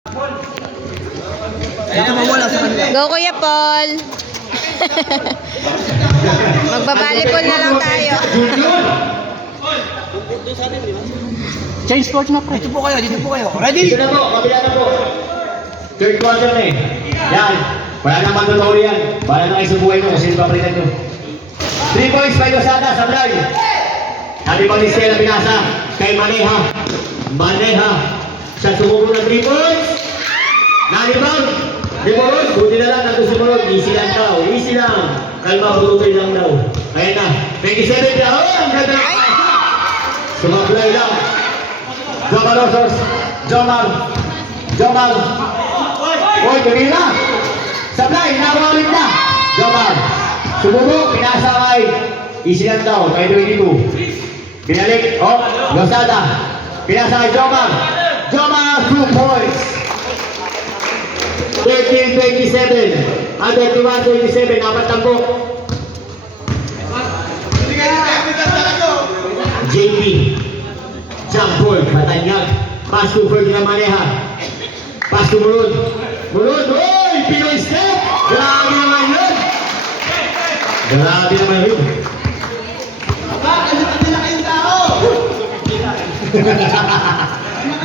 Go Kuya Paul. Magbabalipol na lang tayo. Change coach na po. Dito po kayo. Ready? Dito na po, kabila na po. Third quarter na eh. Yan. Wala nang magtuturo yan. Wala nang kayo sa buhay mo kasi papalitan nyo. 3 points by Losada sa blind. Sabi pa ni Stella Pinasa kay Maneha. Maneha. Siya sumubo ng 3 points. Nalibang. Rebound. Buti na lang natin sumunod. Easy lang daw. Easy lang. Kalma, bututoy lang daw. Ayan na. 27 na. Oh, ang ganda. Sumablay lang. Jomar Rosos. Jomar. Oy, tumila. Sablay, nawalit na. Jomar. Sumubo, pinasa kay. Easy lang daw. Kay 22. Pinalik. Oh, Losada. Pinasa kay Jomar. Jomar, 2 points. 13-27. 31-27. Apat tambo. JP. Jump ball. Matanyag. Pass to Ferdinand Maneha. Pass to Murud. Oy! Pinoy step! Grabe naman yun!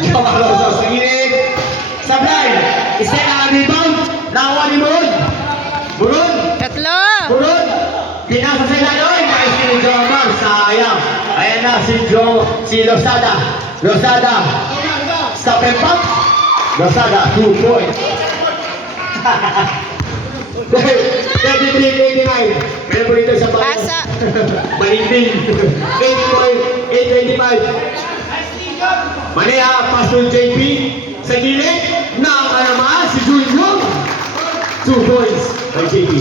Jomar sa gilid. Sablay. Step ang rebound. Nakuha ni Murud. Tatlo. Murud. Pinasa sa ilalim. Kaya si Jomar. Sayang. Ayan na si Losada. Stop and pump. Losada, 2 points. 33-29. Meron po dito sa bayan. Pasa. Balinding. 8-25. Maneha, pass to JP. Sa gilid. Nakakalamaan si Junjun. 2 points by JP.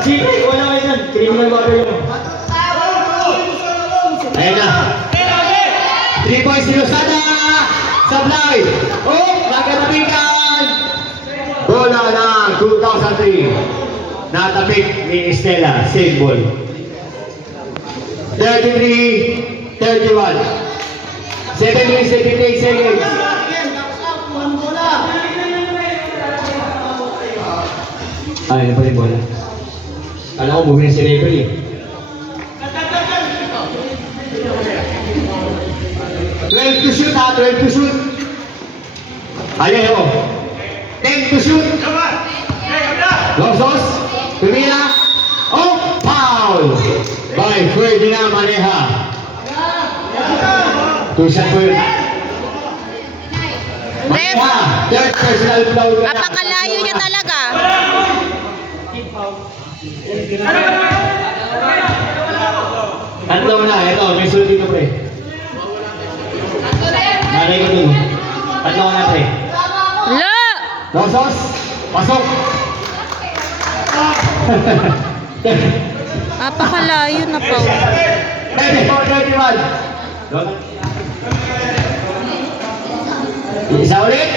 JP, wala kayo yan. Criminal water yun. Ayan na. 3 points si Losada. Sablay. Oh, nagkatapikan. Bola na 2003. Natapik ni Estela. Same ball. 33-31. 7 minutes and 58 seconds. Ay, ano pa rin bola? Kala ko bumili si referee. 12 to shoot ha, 12 to shoot. Ayaw. 10 to shoot. Losos. Tumila. Oh, foul. By Ferdinand Maneha. 2 shot po yun. Maneha. Third personal foul. Apakalayo niya talaga. Tatlo na. Ito, may sulit dito pre. Nalay ko dun. Tatlo na pre. Lo. Losos. Pasok. Apakalayo na pa. 34-31. Isa ulit.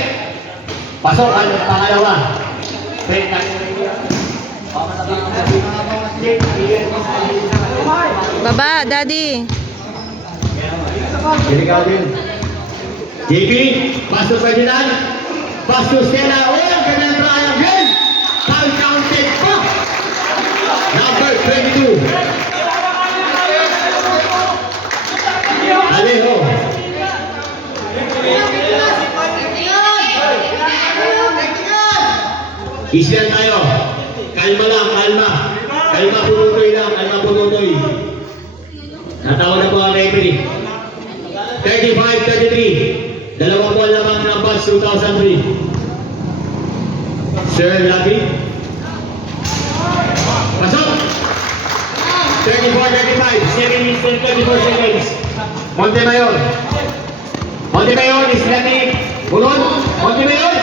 Pasok ang pangalawa. Baba, Daddy. Ikaw din. JP, pass to Ferdinand. Pass to Stella. Oh, ang kanyang triangle. Foul counted pa. Number 22. Alejo. Easy lang tayo. Kalma lang, kalma. Kalma punutoy. Natawag na po ang referee. 35-33. Dalawang buwan lamang ng batch 2003. Sir Labi. Pasok! 34-35. 7 minutes and 24 seconds. Montemayor is running. Bulon. Montemayor.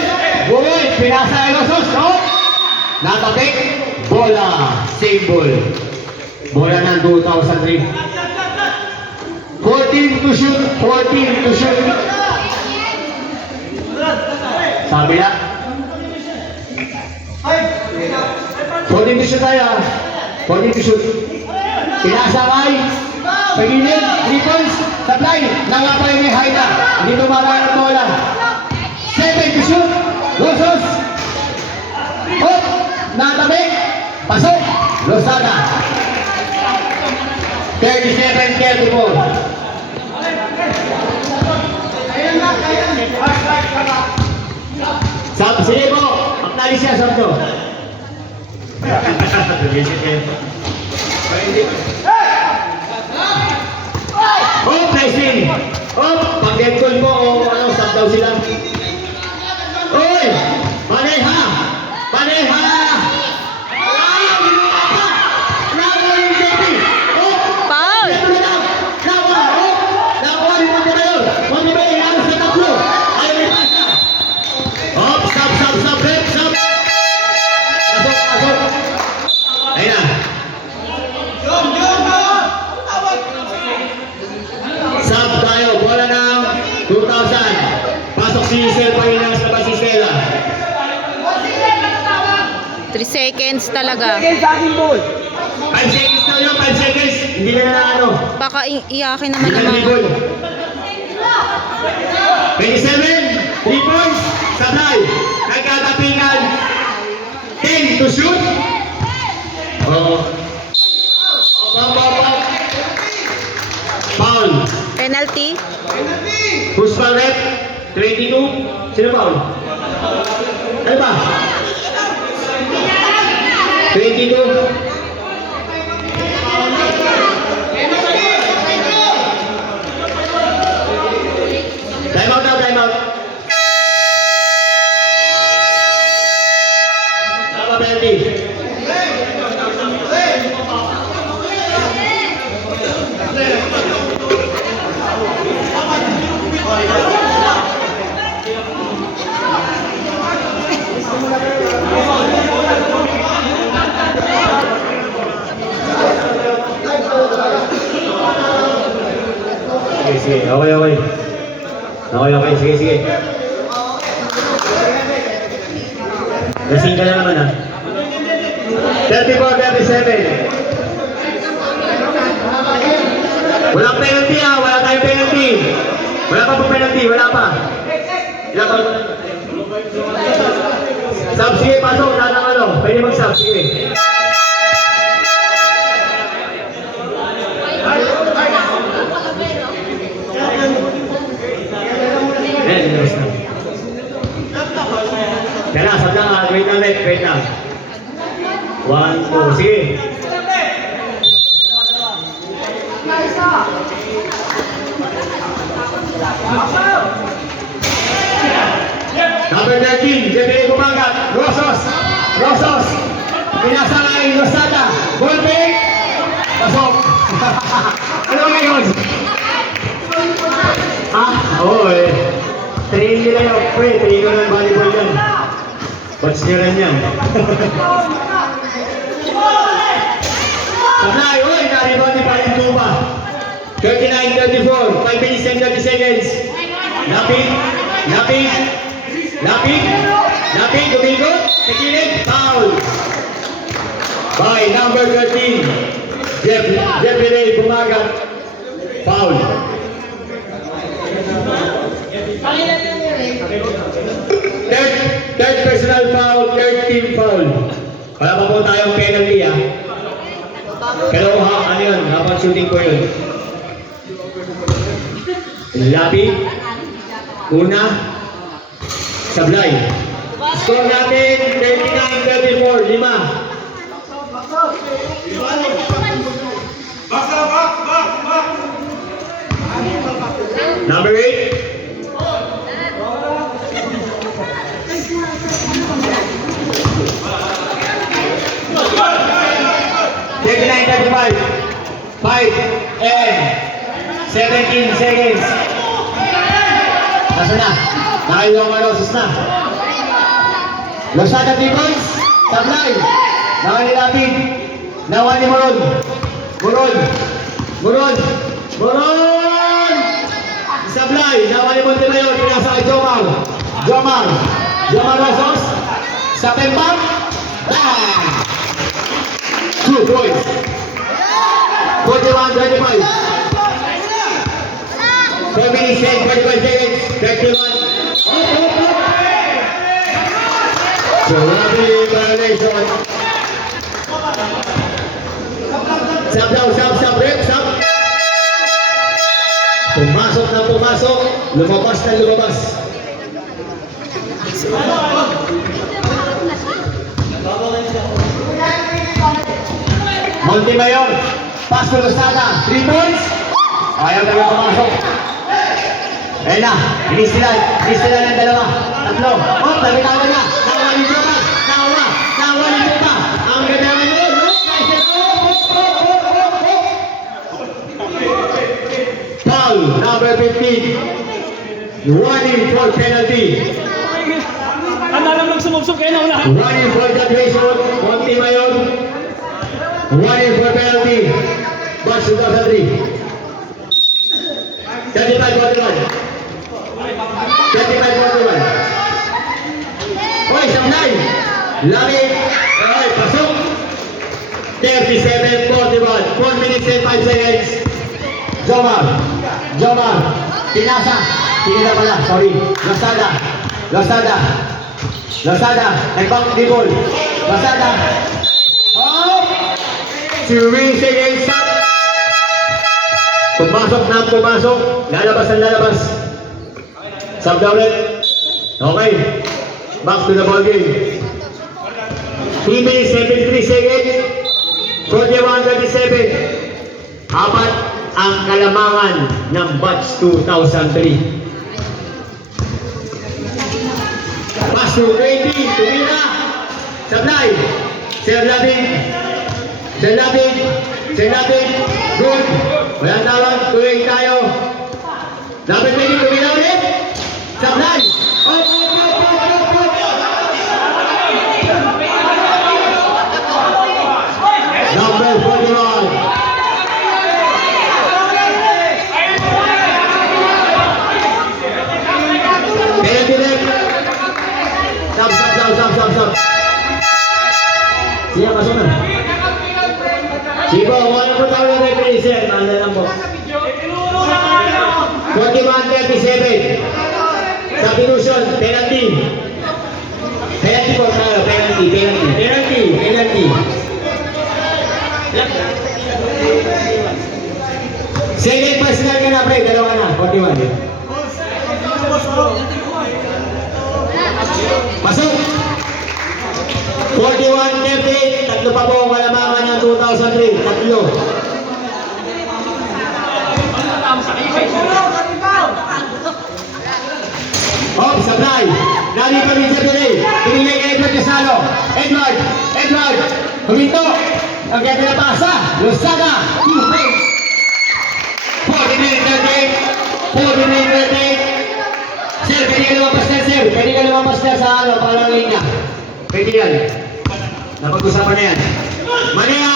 Bulon. Pinasa ay Losos. Oh! Natapik. Bola. Same ball. Bola ng 2003. 14 to shoot. Sabi na. 14 to shoot tayo. 14 to shoot. Pinasa kay. Sa gilid. 3 points. Sablay. Nangapay ni Haida. Hindi tumara ng bola. 7 to shoot. Rosos. Hop. Natabik. Pasok. Losada. 37-34. Sige po. Aktali siya, Sordo. Oh, nice win. Oh, pag-get call mo o ano, stop daw sila. Oy! Paneha! Paneha! Foul! Sub tayo, bola ng 2,000. Pasok si Sel Palinas na ba si Stella? 3 seconds talaga. 5 seconds na yun, 5 seconds. Hindi na na ano. Baka iyakin naman Hindi yung na mga... goal. 27, 3 points, sablay. Nagkatapingan. 10 to shoot. Oh. Foul. Penalty? Who's foul rep? 22. Sino foul? Ano ba? 22. Time out now, time out. Tama penalty. Sige, okay. Okay, sige. Lasing ka na naman ha. 34-37. Walang penalty ha, wala tayong penalty. Wala pa po penalty, wala pa. Sub, sige, pasok, nanang ano. Pwede mag-sub, sige. Kaya na, sab lang ha. Wait lang. 1, 2, sige. Number 13, Jeffrey Bumangat, Rosos, Pinasangay, Losada, Volping, pasok. Ano ngayon? Oo eh. Train nila yung train ko ng volleyball yan. Coach nyo rin yan. Sablay, uy, naribon ni Parin Tuba. 39-34, 5 minutes and 30 seconds. Lapig, gumigot, sa kilid, foul. By number 13, Jeffrey Bumagat, foul. Third personal foul, third team foul. Wala pa po tayong penalty ha. Pero ano yun, habang shooting po yun. Labi, una, sablay. Score natin, 39-34, 5. Number 8. Five and 17 seconds. Nasa na? Nakailang malosos na. Losada 3 points. Sablay. Nakanilapid. Nawa ni Moron. Sablay. Nawa ni Montemayor. Pinasa kay Jomar Rosos. Sa tempak. 2 points. 41-25. 4 minutes and 45 seconds. 31. Grabe violation. Sab daw, sab, rep, sab. Pumasok na pumasok, lumabas na lumabas. Montemayor, pass to Losada, 3 points. Ayaw na pumasok. Ayun na, inis sila ng dalawa. Tatlo. Oh, nabitawan na. Nawalin mo pa. Nawalin mo pa. Ang ganda mo. Foul, number 15. Running for penalty. Ang alam lang sumubsog kayo na unahan. Running for graduation. Montemayor. Running for penalty. Batch 2003. 35-41. 35-41. Hoy, Sablay! Lamig! Hoy, pasok! 37-41. 4 minutes and 5 seconds. Jomar. Pinasa. Tinila pala, sorry. Losada. Nagbang di ball. Losada. Oh! 3 seconds. Pumasok. Lalabas. Sub down it. Okay. Back to the ball game. 3 minutes, 73 seconds. 41-37. Apat ang kalamangan ng batch 2003. Pass to 20. Tumira. Sablay. Sir David. Good. Walang tawag. Tuwing tayo. Dapat pwede tumira ulit. Sablay. Number 41. Penalty left. Stop. Siya, pasok na. Sibo, wala po tayo ng referee, sir. Manda lang po. 41-37. Substitution, penalty. Penalty po tayo, penalty. Second personal ka na, pre. Dalawa na, 41. Pasok! 41-38. Tatlo pa po ang kalamangan ng 2003. Tatlo. Oh, Sablay. Nali pa rin siya tuloy. Pinigay kay Edward Casalo. Edward. Huminto. Ang ganda na pasa. Losada. 2 points. 49-38. Sir, pwede ka lumabas na, sir. Pwede ka lumabas na sa parang linya. Pwede yan. Napag-usapan na yan. Mania,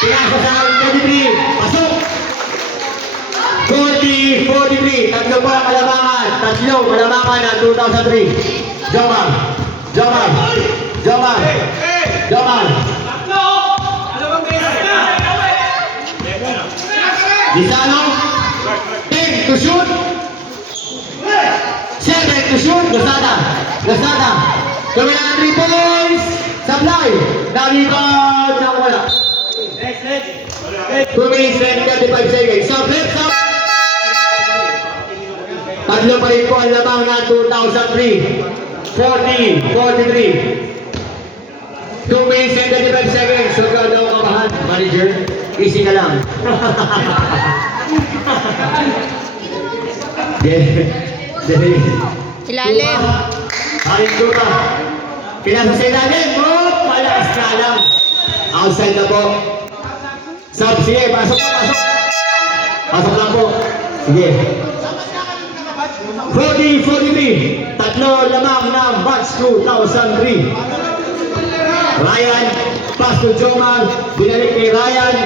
pinasa sa 33. Pasok! 40-43. Tatlo po ang kalamangan. ng 2003. Jomar. Lizano. 10 to shoot. 7 to shoot. Losada. Gawin na 3 points. Sablay. Nalibad ng wala. 2 minutes and 35 seconds. Stop. Tatlo pa rin po ang lamang na 2003. 40-43. 2 minutes and 35 seconds. So daw kabahan, manager. Easy ka lang. Ilalim. Haring Duka. Pinasa sa ilalim. Malakas na lang. Outside na po. Sub, sige, pasok. Pasok lang po. Sige. 40-43. Tatlo lamang na batch 2003. Ryan, pass to Jomar. Binalik kay Ryan.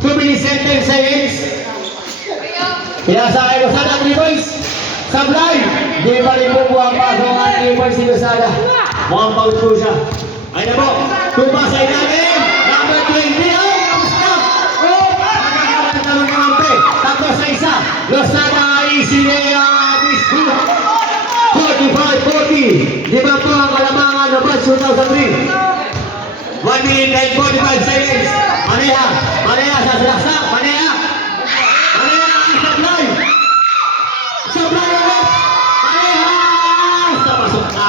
2 minutes and 10 seconds. Pinasa kay Losada, 3 points. Sablay. Di pa rin po ang pasok ang 3 points si Losada. Mukhang paus po siya. Ayun na po. Tupa sa ilalim. Number 20. Kamusta? Magkakaroon naman ng kampe. Tatlo sa isa. Losada, Isilea, Bispo. 45-40. Di ba po ang kalamangan ng batch 2003? 1 minute and 45 seconds. Manea, Manea sa salaksak. Manea. Manea ang supply. Supply ulit. Manea. Sa pasok na.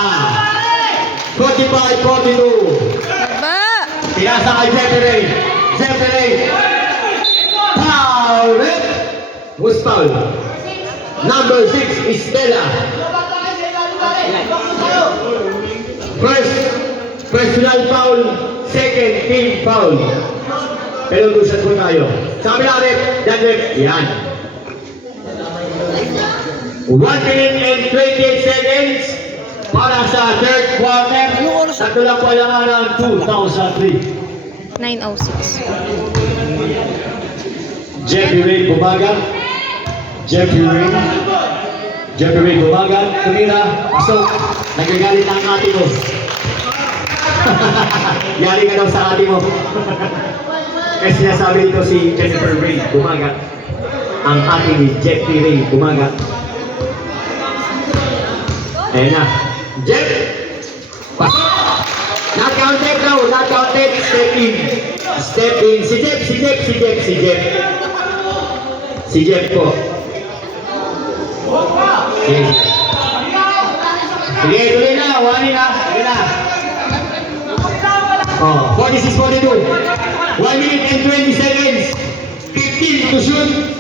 45-42. Ba! Pinasa kay Jeffrey Ray. Jeffrey Ray. Foul. Who's foul? Number 6, Estela. Personal foul. Second team foul. Pero dusan po tayo. Sa kabila rep, yan rep. Yan. 1 minute and 28 seconds para sa third quarter. Tatlo lang po ang 2003. 9:06. Jeffrey Ray bumagal. Jeffrey Ray bumagal. Tumira. Pasok. Nagagalit ang ate mo. Yari ka daw sa ate mo. Kasi sinasabi dito si Jennifer Ray bumagal. Ang ate ni Jeffrey Ray bumagal. Ayan na. Jeff! Pasok! Not counted daw. Not counted. Step in. Step in. Si Jeff. Si Jeff po. Sige, tuloy na. Wani na. Sige na. Oh, 46-42. 1 minute and 20 seconds. 15 to shoot.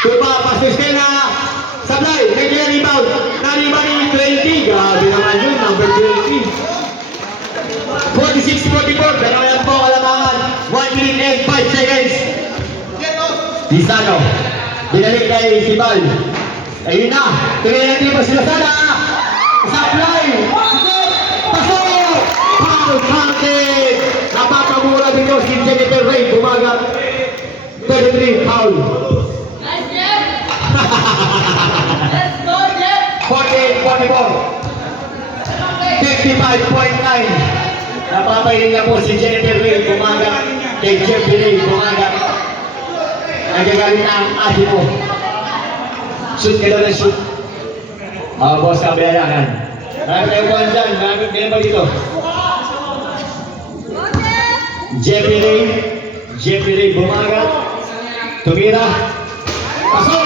Tupa, Pastor Stella. Sablay, nagkaya rebound. Na-rebound ni 20. Grabe naman yun, number 20. 46-44. Dalawa lang po kalamangan. 1 minute and 5 seconds. Lizano. Binalik kay Sibal. Ayun na. Tuloy natin pa sila sana. Supply. Pasok. Foul counted. Napakamura dito si Jennifer Ray. Bumagat. 33 foul. 48-44. 55.9. Napapayin niya po si Jennifer Ray. Bumagat. Kay Jeffrey Ray. Bumagat. Nagagalit na ang ate mo. Shoot ka daw na shoot. Boss, kabayaran. Marami tayo po dyan. Marami ba dito? Jeffrey Ray bumagat. Tumira. Pasok.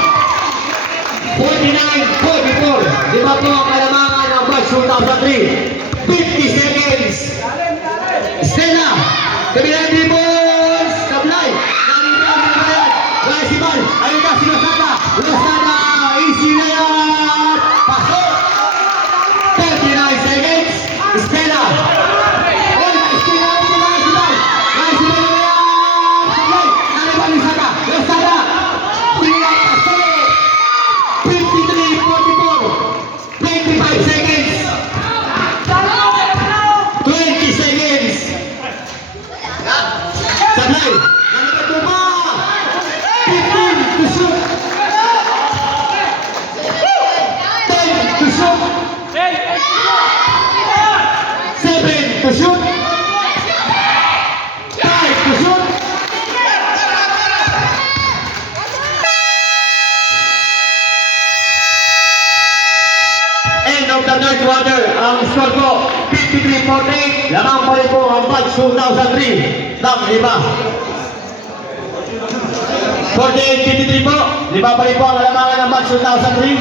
49-44. Di ba po ang kalamangan ng batch 2003? 50 seconds. Stella. Tumira ng dribbles. Sablay. Sibal, ayun na si Lozada. Easy na yan. Pasok. 39 seconds. Stella. Oy, Stella natin na Sibal. Sibal na yan. Sablay. Naliban ni Lozada. Tingnan, pasok. 53-44. 25 seconds. 20 seconds. Sablay. Naliban mo. 15 to shoot. 10 to shoot. 7 to shoot. 5 to shoot. End of the third quarter. Ang score po, 53-48. Lamang pa rin po ang batch 2003 ng 5. 48-53 po. 5 pa rin po ang alamangan ng batch 2003.